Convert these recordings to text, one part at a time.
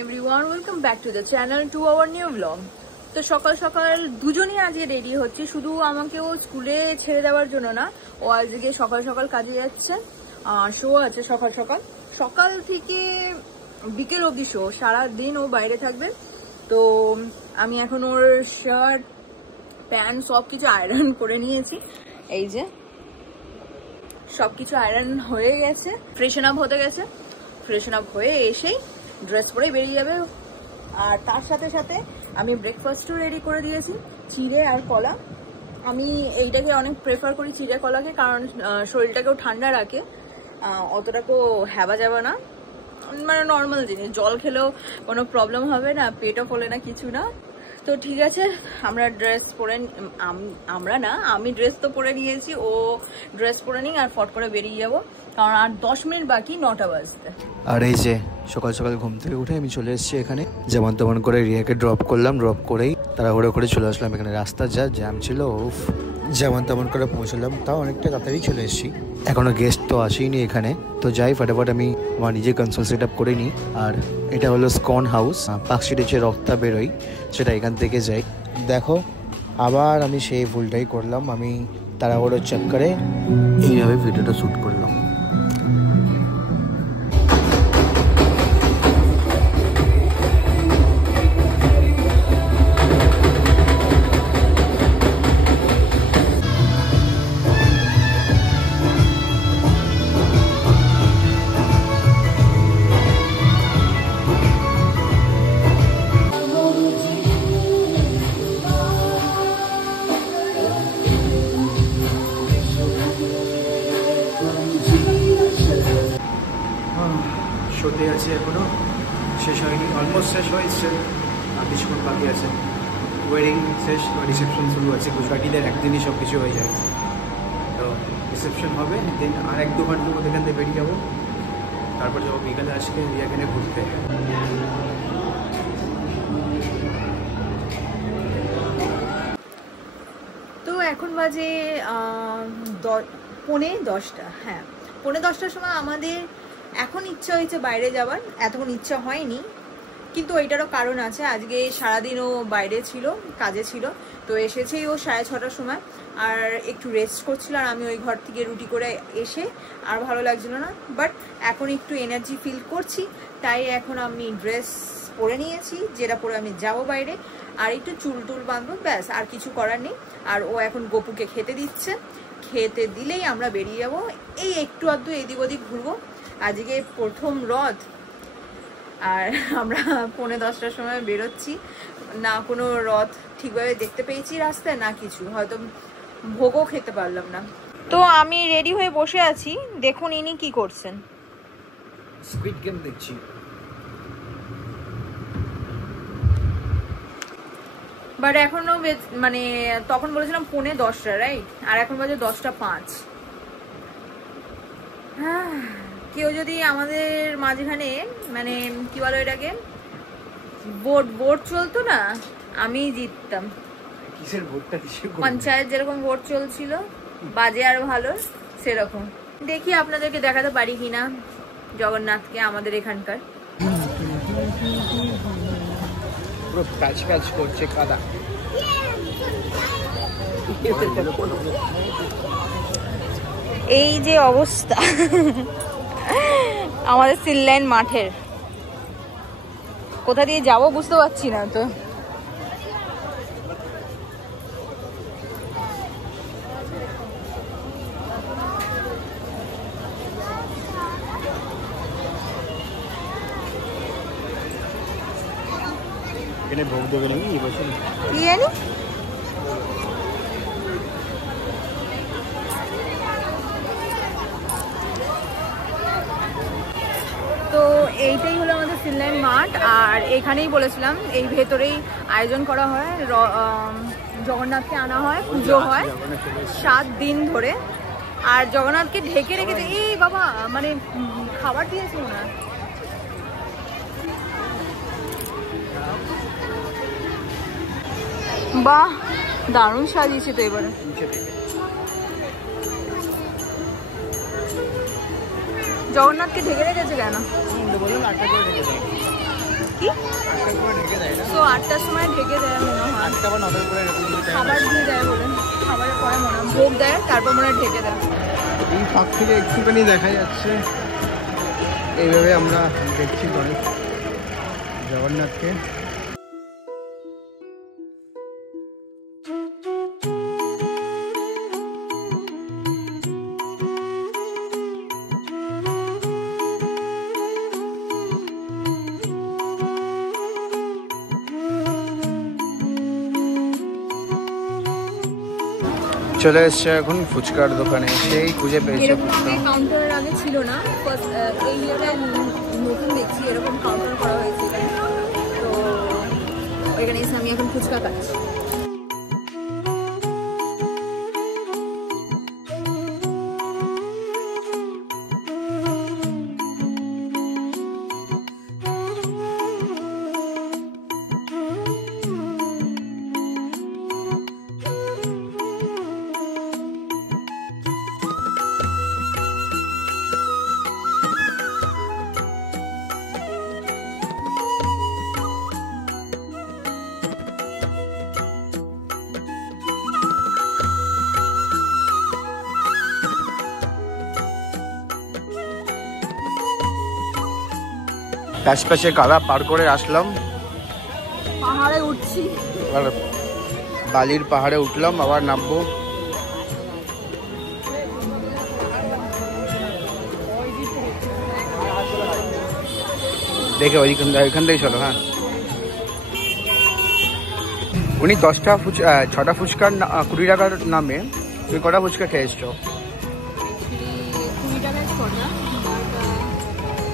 everyone, welcome back to the channel to our new vlog. তো সকাল সকাল দুজনেই আজকে রেডি হচ্ছে, শুধু আমাকেও স্কুলে ছেড়ে দেওয়ার জন্য না, ও আজকে সকাল সকাল কাজে যাচ্ছে। শো আছে সকাল সকাল, সকাল থেকে বিকেল অবধি শো, সারাদিন ও বাইরে থাকবে। তো আমি এখন ওর শার্ট প্যান্ট সবকিছু আয়রন করে নিয়েছি। এই যে সবকিছু আয়রন হয়ে গেছে, ফ্রেশন আপ হতে গেছে। ফ্রেশন আপ হয়ে এসেই ড্রেস পরেই বেরিয়ে যাবে। আর তার সাথে সাথে আমি ব্রেকফাস্টও রেডি করে দিয়েছি, চিড়ে আর কলা। আমি এইটাকে অনেক প্রেফার করি, চিড়ে কলাকে, কারণ শরীরটাকেও ঠান্ডা রাখে, অতটাকেও হ্যাবা যাবে না, মানে নর্মাল জিনিস। জল খেলেও কোনো প্রবলেম হবে না, পেটও ফোলে না, কিছু না। তো ঠিক আছে, আমরা ড্রেস পরে, আমি ড্রেস তো পরে নিয়েছি, ও ড্রেস পরে নিই আর ফট করে বেরিয়ে যাবো, কারণ আর 10 মিনিট বাকি 9টা বাজতে। আর এই যে সকাল সকাল ঘুম থেকে উঠে আমি চলে এসেছি এখানে, যেমন তেমন করে রিয়াকে ড্রপ করলাম। ড্রপ করেই তাড়াহুড়ো করে চলে আসলাম এখানে। রাস্তা যা জ্যাম ছিল, যেমন তেমন করে পৌঁছলাম, তাও অনেকটা তাড়াতাড়ি চলে এসেছি। এখনো গেস্ট তো আসেইনি এখানে, তো যাই ফটাফট আমি আমার নিজে কনসোল সেট আপ করে নিই। আর এটা হলো স্কন হাউস, পার্কস্ট্রিটে যে রক্তা বেরোয় সেটা এখান থেকে যাই। দেখো আবার আমি সেই ভুলটাই করলাম, আমি তাড়াহুড়োর চক্করে এইভাবে ভিডিওটা শ্যুট করলাম। শোতে আছে, এখনো শেষ হয়নি, অলমোস্ট শেষ হয়েছে, আর কিছুক্ষণ বাকি আছে। ওয়েডিং শেষ, রিসেপশন শুরু আছে। গুজরাটিদের একদিনই সব কিছু হয়ে যায়। তো রিসেপশন হবে, দেন আর 1-2 ঘন্টার মধ্যে এখান থেকে বেরিয়ে যাবো। তারপর যাবো বিকালে আজকে এখানে ঘুরতে। তো এখন বাজে 9:45। হ্যাঁ, 9:45 সময় আমাদের এখন ইচ্ছা হয়েছে বাইরে যাওয়ার, এতক্ষণ ইচ্ছা হয়নি। কিন্তু ওইটারও কারণ আছে, আজকে সারাদিন ও বাইরে ছিল, কাজে ছিল। তো এসেছেই ও 6:30টার সময়, আর একটু রেস্ট করছিল। আর আমি ওই ঘর থেকে রুটি করে এসে আর ভালো লাগছিল না, বাট এখন একটু এনার্জি ফিল করছি, তাই এখন আমি ড্রেস পরে নিয়েছি, যেটা পরে আমি যাব বাইরে। আর একটু চুল টুল বাঁধবো, ব্যাস, আর কিছু করার নেই। আর ও এখন গপুকে খেতে দিচ্ছে, খেতে দিলেই আমরা বেরিয়ে যাব। এই একটু আধটু এদিক ওদিক ঘুরবো, আজকে প্রথম রথ। আর আমরা 9:45টার সময় বেরোচ্ছি, না কোনো রথ ঠিকভাবে দেখতে পেয়েছি রাস্তায়, না কিছু, হয়তো ভোগও খেতে পারলাম না। তো আমি রেডি হয়ে বসে আছি, দেখুন ইনি কি করছেন। স্কুইড গেম দেখছি। বাট এখনো মানে তখন বলেছিলাম 9:45, রাইট? আর এখন বাজে 10:05। হ্যাঁ, কেউ যদি আমাদের মাঝখানে, মানে কি বলো এটাকে, ভোট চলতো না, আমি জিততাম। কিসের ভোটটা? পঞ্চায়েত যেরকম ভোট চলছিল, বাজে আর ভালো, সেরকম। দেখি আপনাদেরকে দেখাতে পারি কিনা জগন্নাথকে, আমাদের এখানকার। পুরো প্যাচ প্যাচ করছে কাদা। এই যে অবস্থা আমাদের সিললাইন মাঠের, কোথা দিয়ে যাবো বুঝতে পারছি না। তো এখানে ভোগ দেবে নাকি এই বছর? কি জানি। তো এইটাই হলো আমাদের সিললাইন মাঠ, আর এখানেই বলেছিলাম এই ভেতরেই আয়োজন করা হয়, জগন্নাথকে আনা হয়, পুজো হয় 7 দিন ধরে। আর জগন্নাথকে ঢেকে রেখেছে, এই বাবা, মানে খাবার দিয়েছে না। বাহ, দারুণ সাজিয়েছে তো এবারে। জগন্নাথকে ঢেকে রেখেছে কেন? কি তো 8টার সময় ঢেকে দেয় মনে হয়, খাবার দিয়ে দেয় বলে, খাবারের পরে মনে হয় ভোগ দেয়, তারপর মনে হয় ঢেকে দেয়। এই ফাঁক থেকে একটুখানি দেখা যাচ্ছে, এইভাবে আমরা দেখছি জগন্নাথকে। চলে এসছে এখন ফুচকার দোকানে, সেই খুঁজে পেয়েছে ফুচকা। কাউন্টারের আগে ছিল না, এই ইয়ারে নতুন দেখছি এরকম কাউন্টার করা হয়েছে এখানে, তো ওইখানে এসে আমি এখন ফুচকা খাচ্ছি। আশপাশে কাদা পার করে আসলাম, পাহাড়ে উঠছি, এবার বালির পাহাড়ে উঠলাম, আবার নামবো। দেখে ওইখান থেকে চলো। হ্যাঁ, উনি 10টা 6টা ফুচকার 20 টাকার নামে তুমি কটা ফুচকা খেয়ে এসছো? 20 টাকায় 6টা,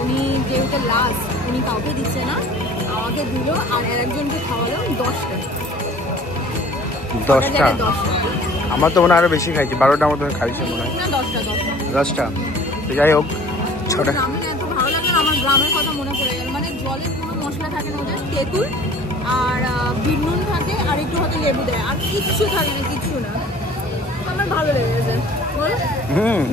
উনি যেহেতু লাস্ট উনি কাউকে দিচ্ছে না, আমাকে দিল আর আরেকজনকে খাওয়ালো 10টা। 10টা? আমার তো মনে হয় আরো বেশি খাইছি, 12টা মতো খাইছে মনে হয়। না 10টা 10টা। তো যাই হোক, 6টা। গ্রামে এত ভালো লাগে, আমার গ্রামের কথা মনে পড়ে গেল। মানে জলে কোনো মশলা থাকে না, ওদের তেঁতুল আর বিট নুন থাকে আর একটু হয়তো লেবু দেয়, আর কিচ্ছু থাকে না, কিচ্ছু না। আমার ভালো লেগেছে, বলো।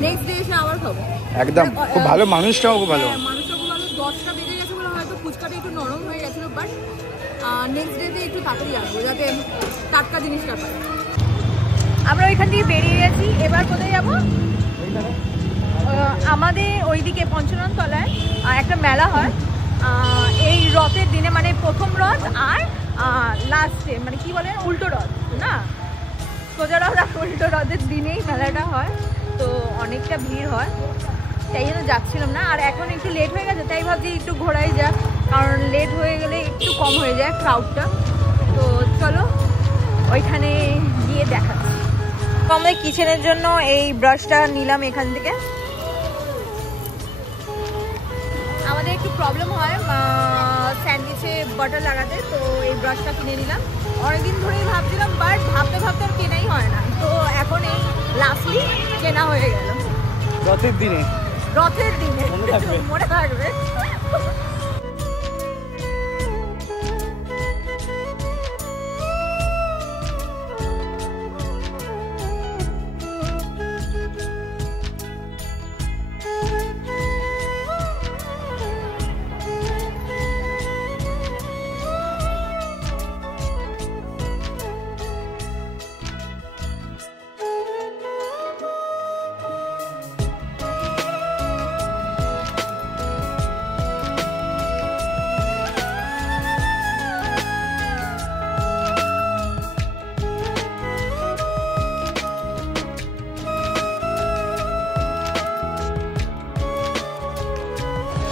নেক্সট ডে এসে আবার খাবো। একদম খুব ভালো, মানুষটাও খুব ভালো। মানুষটাও খুব ভালো। 10টা বেজে গেছে বলে হয়তো ফুচকাটা একটু নরম হয়ে গেছিল, বাট নেক্সট ডেতে একটু তাড়াতাড়ি আসবো যাতে টাটকা জিনিসটা পাই। আমরা ওইখান থেকে বেরিয়ে গেছি, এবার কোথায় যাবো? আমাদের ওইদিকে পঞ্চনন তলায় একটা মেলা হয় এই রথের দিনে, মানে প্রথম রথ আর লাস্টে, মানে কি বলেন, উল্টো রথ না, সোজা রথ আর উল্টো রথের দিনেই মেলাটা হয়, তো অনেকটা ভিড় হয়, তাই জন্য যাচ্ছিলাম না। আর এখন একটু লেট হয়ে গেছে, তাই ভাবছি একটু ঘোরাই যাক, কারণ লেট হয়ে গেলে একটু কম হয়ে যায় ক্রাউডটা। তো চলো ওইখানে গিয়ে দেখাচ্ছি। আমাদের কিচেনের জন্য এই ব্রাশটা নিলাম এখান থেকে। আমাদের একটু প্রবলেম হয় স্যান্ডউইচে বাটার লাগাতে, তো এই ব্রাশটা কিনে নিলাম। অনেকদিন ধরেই ভাবছিলাম, বাট ভাবতে ভাবতে আর কেনাই হয় না, তো এখন এই লাস্টলি কেনা হয়ে গেল। রথের দিনে মনে থাকবে।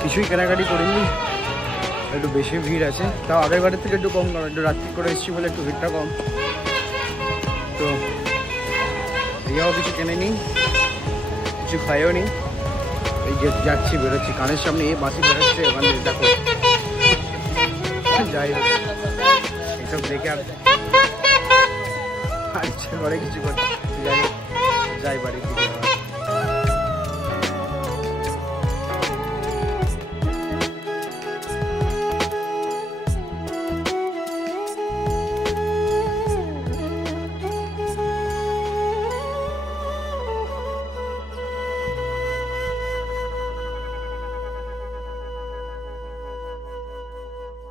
কিছুই কেনাকাটি করিনি, একটু বেশি ভিড় আছে, তাও আগের বারের থেকে একটু কম, একটু রাত্রি করে এসেছি বলে একটু ভিড়টা কম। তো রিয়াও কিছু কেনেনি, কিছু খাইও নি, এই যে যাচ্ছি, বেরোচ্ছি, কানের সামনে এই বাসি বেরোচ্ছে, ওখানে দেখো। যাই হোক, এইসব দেখে আর ইচ্ছে করে কিছু করতে, যাই বাড়ি থেকে।